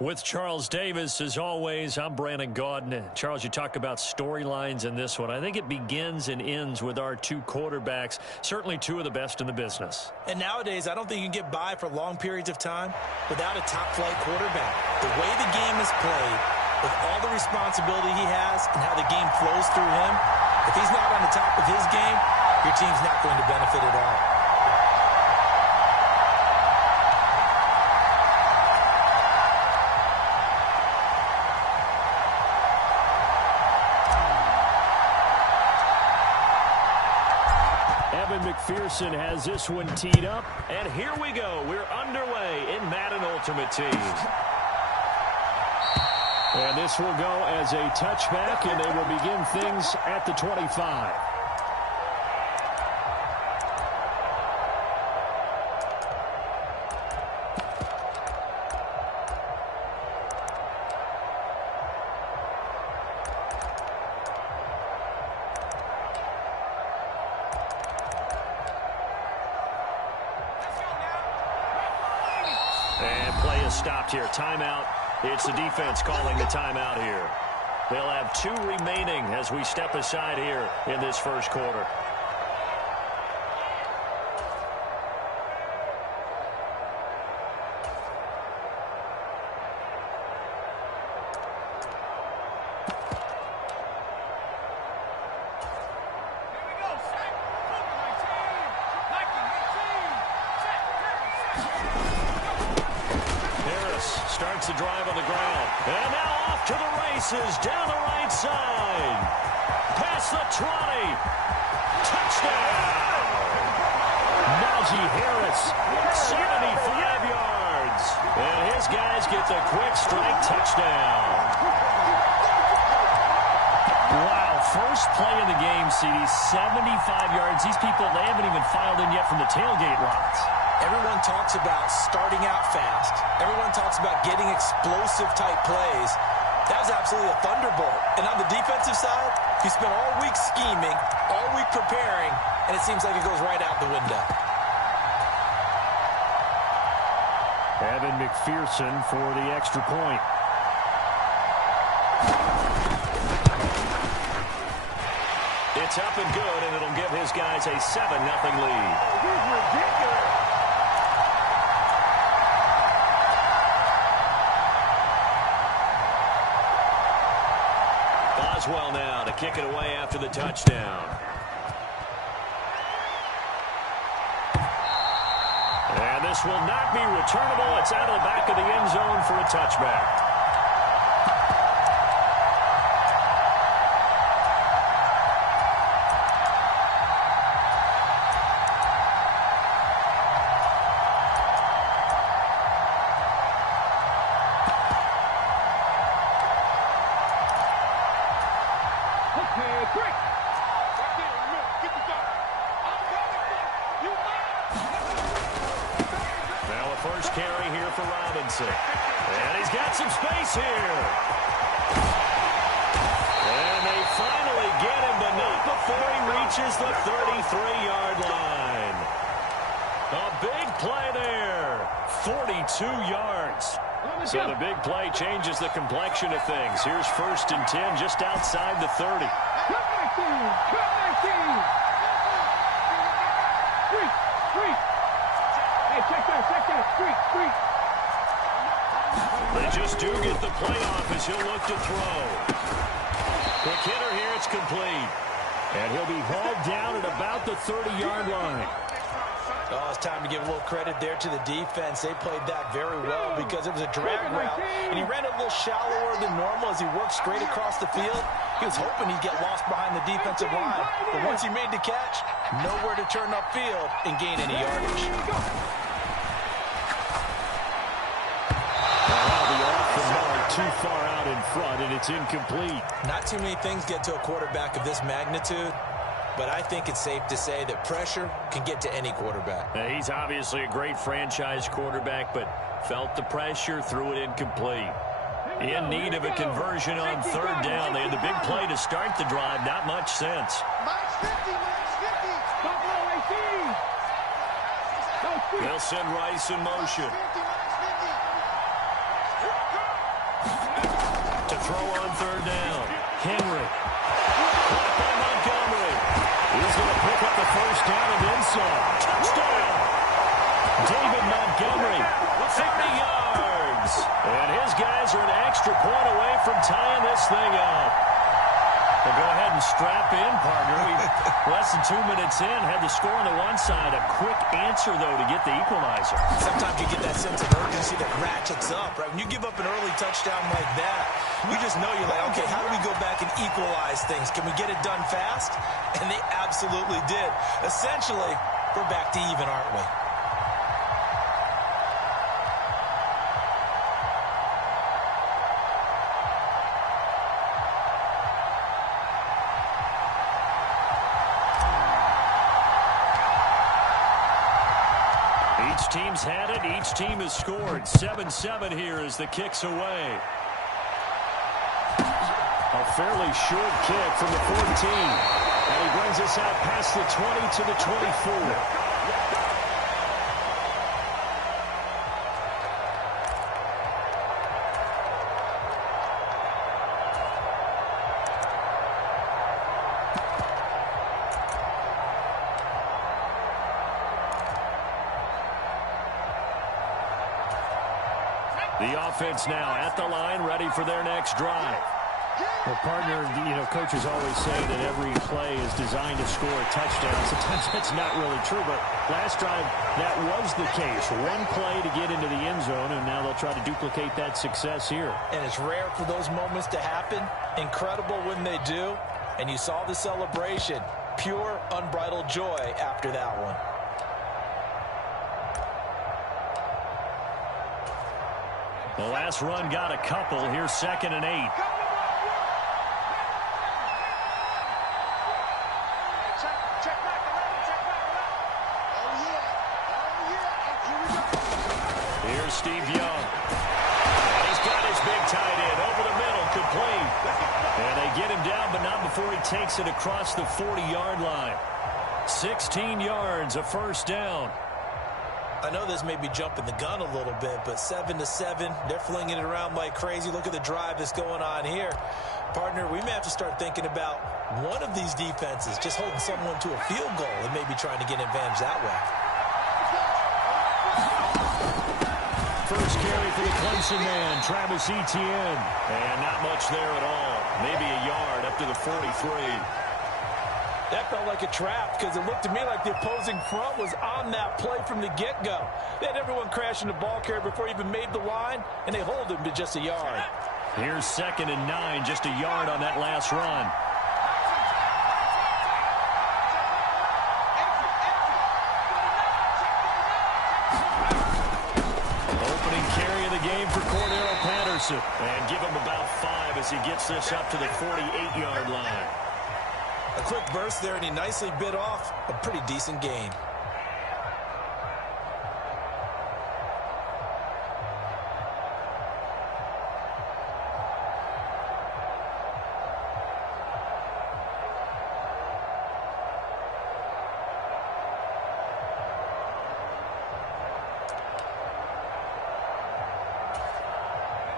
With Charles Davis, as always, I'm Brandon Gaudin. Charles, you talk about storylines in this one. I think it begins and ends with our two quarterbacks, certainly two of the best in the business. And nowadays, I don't think you can get by for long periods of time without a top-flight quarterback. The way the game is played, with all the responsibility he has and how the game flows through him, if he's not on the top of his game, your team's not going to benefit at all. McPherson has this one teed up, and here we go. We're underway in Madden Ultimate Team. And this will go as a touchback, and they will begin things at the 25. And play is stopped here. Timeout. It's the defense calling the timeout here. They'll have 2 remaining as we step aside here in this first quarter. Starts the drive on the ground. And now off to the races down the right side. Past the 20. Touchdown. Najee Harris, 75 yards. And his guys get the quick strike touchdown. Wow, first play of the game, CD, 75 yards. These people, they haven't even filed in yet from the tailgate lots. Everyone talks about starting out fast. Everyone talks about getting explosive-type plays. That was absolutely a thunderbolt. And on the defensive side, you spent all week scheming, all week preparing, and it seems like it goes right out the window. Evan McPherson for the extra point. It's up and good, and it'll give his guys a 7-0 lead. Oh, this is ridiculous. Boswell now to kick it away after the touchdown. And this will not be returnable. It's out of the back of the end zone for a touchback. First carry here for Robinson. And he's got some space here. And they finally get him, but not before he reaches the 33-yard line. A big play there. 42 yards. So the big play changes the complexion of things. Here's 1st and 10 just outside the 30. They just do get the playoff as he'll look to throw. Quick hitter here, it's complete. And he'll be hauled down at about the 30-yard line. Oh, it's time to give a little credit there to the defense. They played that very well because it was a drag route, and he ran it a little shallower than normal as he worked straight across the field. He was hoping he'd get lost behind the defensive line, but once he made the catch, nowhere to turn upfield and gain any yardage. Too far out in front, and it's incomplete. Not too many things get to a quarterback of this magnitude, but I think it's safe to say that pressure can get to any quarterback. He's obviously a great franchise quarterback, but felt the pressure, threw it incomplete. In need of a conversion on 3rd down. They had the big play to start the drive. Not much sense. They'll send Rice in motion. throw on third down. Henry. Caught by Montgomery. He's going to pick up the first down and then some. Touchdown! David Montgomery, 30 yards. And his guys are an extra point away from tying this thing up. Well, go ahead and strap in, partner. Less than 2 minutes in, had the score on the one side. A quick answer, though, to get the equalizer. Sometimes you get that sense of urgency that ratchets up, right? When you give up an early touchdown like that, you just know you're like, okay, how do we go back and equalize things? Can we get it done fast? And they absolutely did. Essentially, we're back to even, aren't we? Each team's had it. Each team has scored. 7-7 here as the kick's away. A fairly short kick from the 14. And he brings us out past the 20 to the 24. The offense now at the line, ready for their next drive. Well, partner, coaches always say that every play is designed to score a touchdown. Sometimes that's not really true, but last drive, that was the case. One play to get into the end zone, and now they'll try to duplicate that success here. And it's rare for those moments to happen. Incredible when they do. And you saw the celebration. Pure, unbridled joy after that one. The last run got a couple. Here's 2nd and 8. Here's Steve Young. He's got his big tight end over the middle, complete. And they get him down, but not before he takes it across the 40-yard line. 16 yards, a first down. I know this may be jumping the gun a little bit, but 7-7, they're flinging it around like crazy. Look at the drive that's going on here. Partner, we may have to start thinking about one of these defenses just holding someone to a field goal and maybe trying to get an advantage that way. First carry for the Clemson man, Travis Etienne. And not much there at all. Maybe a yard up to the 43. That felt like a trap because it looked to me like the opposing front was on that play from the get-go. They had everyone crashing the ball carrier before he even made the line, and they hold him to just a yard. Here's 2nd and 9, just a yard on that last run. Opening carry of the game for Cordero Patterson. And give him about 5 as he gets this up to the 48-yard line. A quick burst there, and he nicely bit off a pretty decent gain.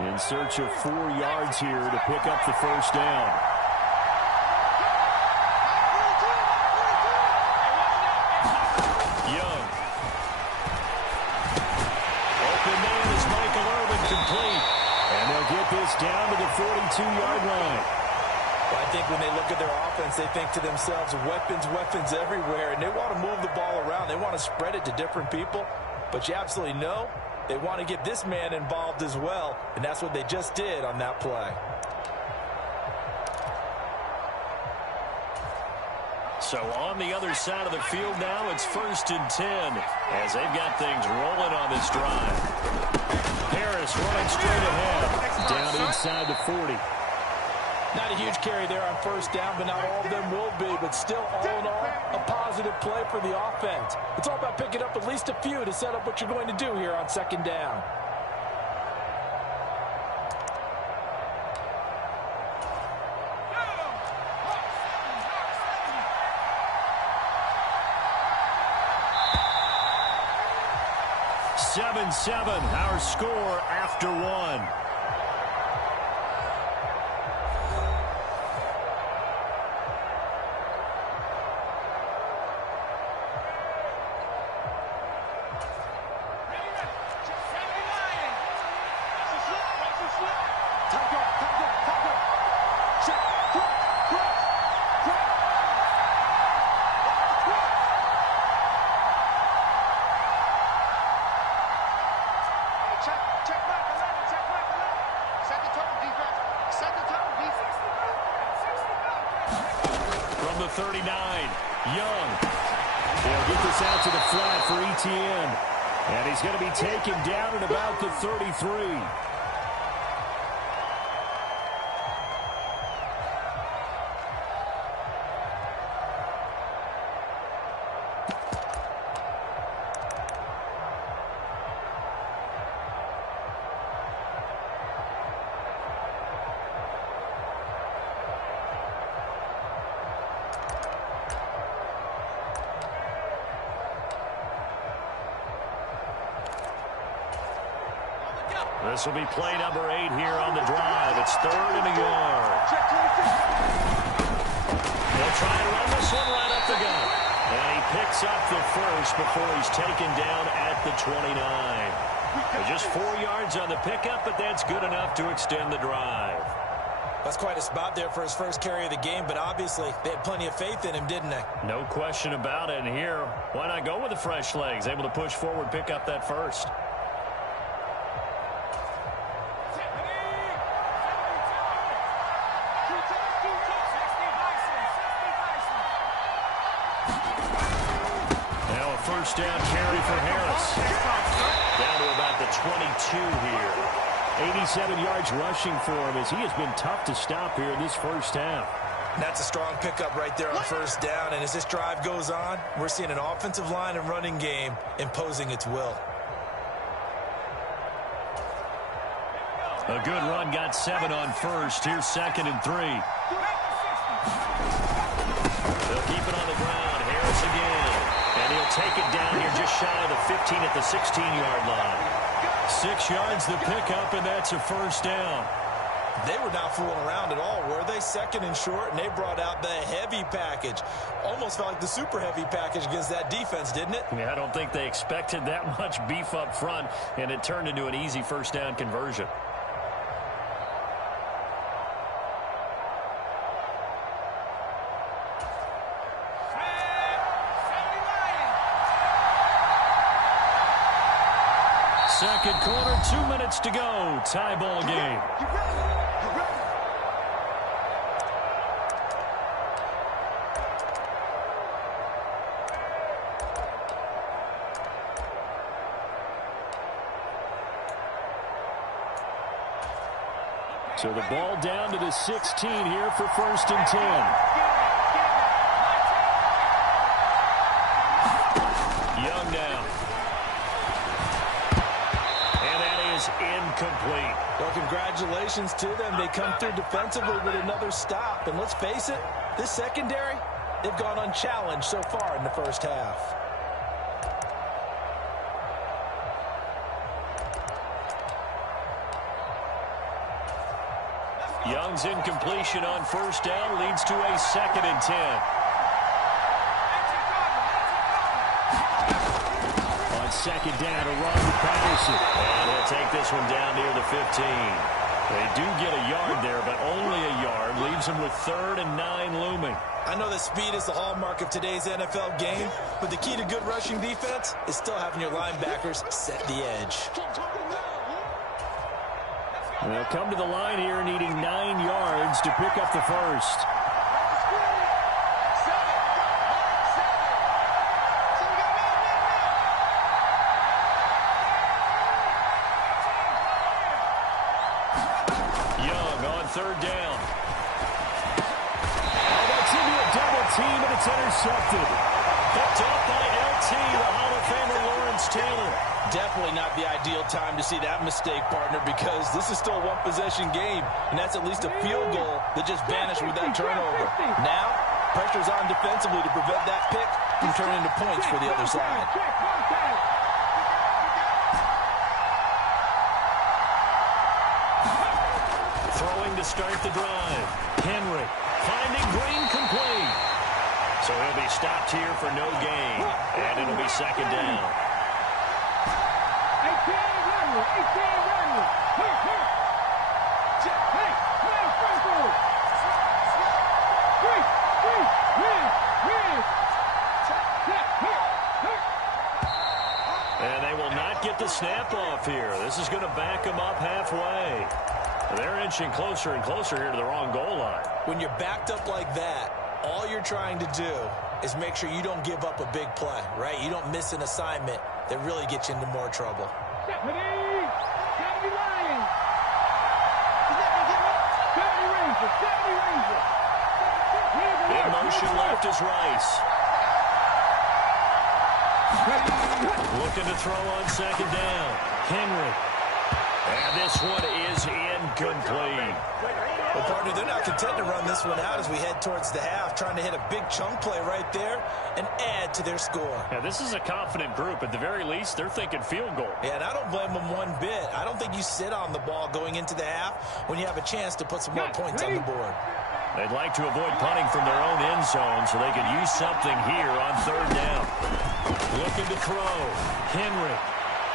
In search of 4 yards here to pick up the first down. Young. Open man is Michael Irvin, complete. And they'll get this down to the 42-yard line. Well, I think when they look at their offense, they think to themselves, weapons everywhere, and they want to move the ball around. They want to spread it to different people. But you absolutely know they want to get this man involved as well, and that's what they just did on that play. So on the other side of the field now, it's 1st and 10 as they've got things rolling on this drive. Harris running straight ahead, down inside the 40. Not a huge carry there on first down, but not all of them will be. But still, all in all, a positive play for the offense. It's all about picking up at least a few to set up what you're going to do here on 2nd down. Seven, our score after 1. 39. Young. They'll get this out to the flat for Etienne. And he's going to be taken down at about the 33. This will be play number 8 here on the drive. It's 3rd and a yard. They'll try and run this one right up the gut. And he picks up the first before he's taken down at the 29. Just 4 yards on the pickup, but that's good enough to extend the drive. That's quite a spot there for his first carry of the game, but obviously they had plenty of faith in him, didn't they? No question about it. And here, why not go with the fresh legs? Able to push forward, pick up that first. First down carry for Harris. Down to about the 22 here. 87 yards rushing for him as he has been tough to stop here in this first half. That's a strong pickup right there on first down. And as this drive goes on, we're seeing an offensive line and running game imposing its will. A good run, got 7 on first. Here's 2nd and 3. They'll keep it on the ground. Harris again. And he'll take it down here just shy of the 15 at the 16-yard line. 6 yards the pickup, and that's a first down. They were not fooling around at all, were they? 2nd and short, and they brought out the heavy package. Almost felt like the super heavy package against that defense, didn't it? Yeah, I don't think they expected that much beef up front, and it turned into an easy first down conversion. Second quarter, 2 minutes to go. Tie ball game. So the ball down to the 16 here for 1st and 10. Young now. Incomplete. Well, congratulations to them. They come through defensively with another stop. And let's face it, this secondary, they've gone unchallenged so far in the first half. Young's incompletion on first down leads to a 2nd and 10. Second down to Robert Patterson. And he'll take this one down near the 15. They do get a yard there, but only a yard. Leaves them with 3rd and 9 looming. I know that speed is the hallmark of today's NFL game, but the key to good rushing defense is still having your linebackers set the edge. And they'll come to the line here needing 9 yards to pick up the first. Third down. Oh, that's into a double team, and it's intercepted. Picked off by LT, the Hall of Famer Lawrence Taylor. Definitely not the ideal time to see that mistake, partner, because this is still a one-possession game, and that's at least a field goal that just vanished with that turnover. Now, pressure's on defensively to prevent that pick from turning into points for the other side. To start the drive. Henry finding Green complete. So he'll be stopped here for no gain. And it'll be 2nd down. And they will not get the snap off here. This is going to back them up halfway. They're inching closer and closer here to the wrong goal line. When you're backed up like that, all you're trying to do is make sure you don't give up a big play, right? You don't miss an assignment that really gets you into more trouble. In motion left is Rice. Looking to throw on second down. Henry. And this one is incomplete. Well, partner, they're not content to run this one out as we head towards the half, trying to hit a big chunk play right there and add to their score. Yeah, this is a confident group. At the very least, they're thinking field goal. Yeah, and I don't blame them one bit. I don't think you sit on the ball going into the half when you have a chance to put some more points on the board. They'd like to avoid punting from their own end zone so they could use something here on third down. Looking to throw. Henry.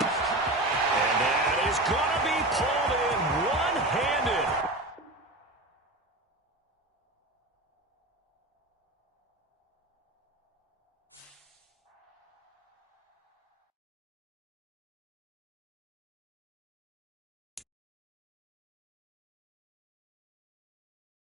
And that is going to be pulled in one-handed.